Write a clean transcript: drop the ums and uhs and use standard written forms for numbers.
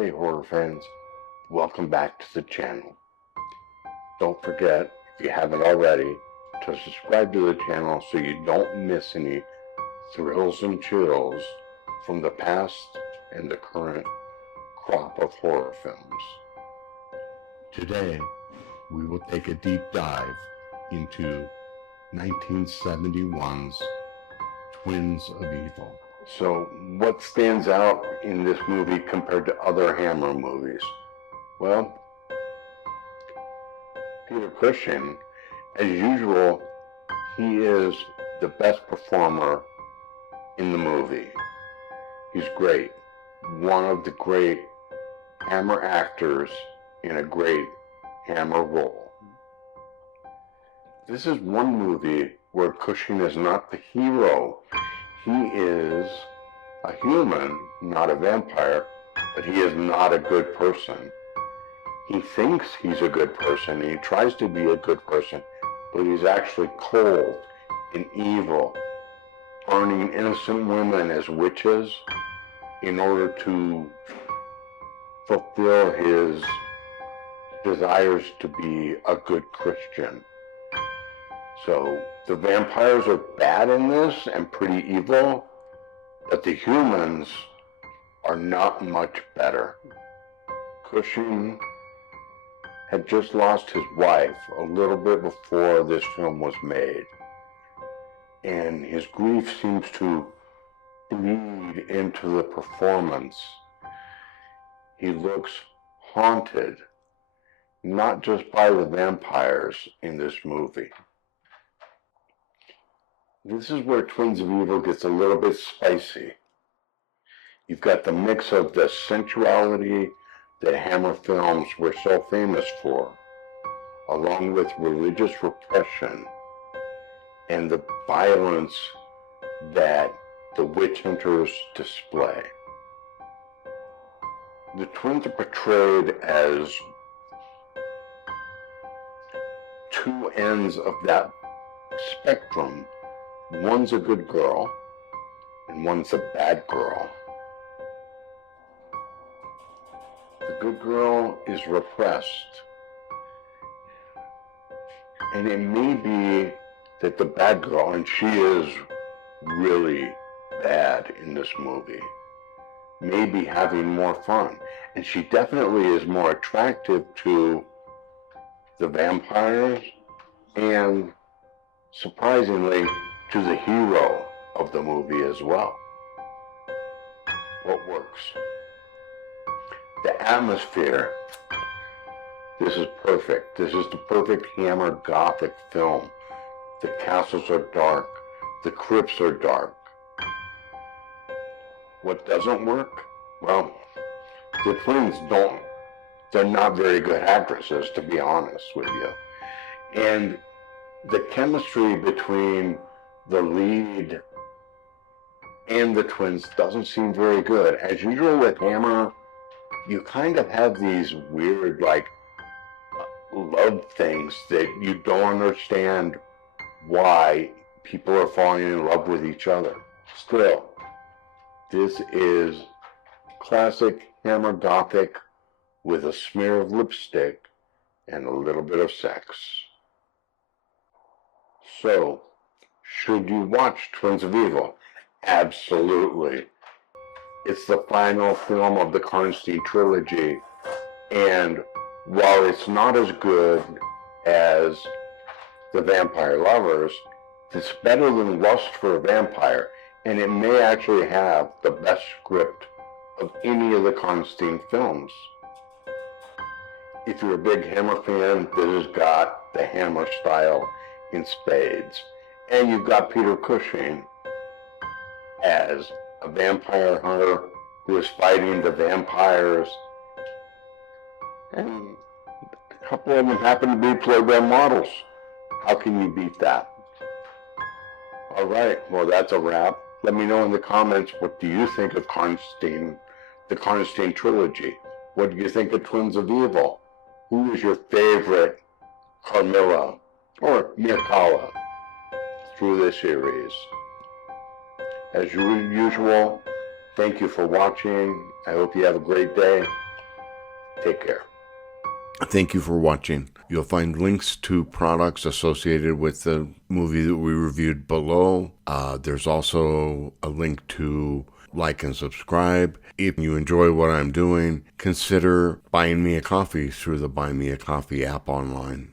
Hey horror fans, welcome back to the channel. Don't forget, if you haven't already, to subscribe to the channel so you don't miss any thrills and chills from the past and the current crop of horror films. Today, we will take a deep dive into 1971's Twins of Evil. So, what stands out in this movie compared to other Hammer movies? Well, Peter Cushing, as usual, he is the best performer in the movie. He's great. One of the great Hammer actors in a great Hammer role. This is one movie where Cushing is not the hero. He is a human, not a vampire, but he is not a good person. He thinks he's a good person, and he tries to be a good person, but he's actually cold and evil, turning innocent women as witches in order to fulfill his desires to be a good Christian. So the vampires are bad in this and pretty evil, but the humans are not much better. Cushing had just lost his wife a little bit before this film was made, and his grief seems to bleed into the performance. He looks haunted, not just by the vampires in this movie. This is where Twins of Evil gets a little bit spicy. You've got the mix of the sensuality that Hammer films were so famous for, along with religious repression and the violence that the witch hunters display. The twins are portrayed as two ends of that spectrum. One's a good girl, and one's a bad girl. The good girl is repressed, and it may be that the bad girl, and she is really bad in this movie, may be having more fun, and she definitely is more attractive to the vampires, and surprisingly, to the hero of the movie as well. What works? The atmosphere. This is perfect. This is the perfect Hammer Gothic film. The castles are dark. The crypts are dark. What doesn't work? Well, the twins they're not very good actresses, to be honest with you. And the chemistry between the lead and the twins doesn't seem very good. As usual with Hammer, you kind of have these weird, love things that you don't understand why people are falling in love with each other. Still, this is classic Hammer Gothic with a smear of lipstick and a little bit of sex. So, should you watch Twins of Evil? Absolutely. It's the final film of the Collinson trilogy, and while it's not as good as The Vampire Lovers, it's better than Lust for a Vampire, and it may actually have the best script of any of the Collinson films. If you're a big Hammer fan, this has got the Hammer style in spades. And you've got Peter Cushing as a vampire hunter who is fighting the vampires. And a couple of them happen to be Playboy models. How can you beat that? All right, well, that's a wrap. Let me know in the comments, what do you think of the Collinson trilogy? What do you think of Twins of Evil? Who is your favorite Carmilla or Mircalla through this series? As usual, thank you for watching. I hope you have a great day. Take care. Thank you for watching. You'll find links to products associated with the movie that we reviewed below. There's also a link to like and subscribe. If you enjoy what I'm doing, consider buying me a coffee through the Buy Me a Coffee app online.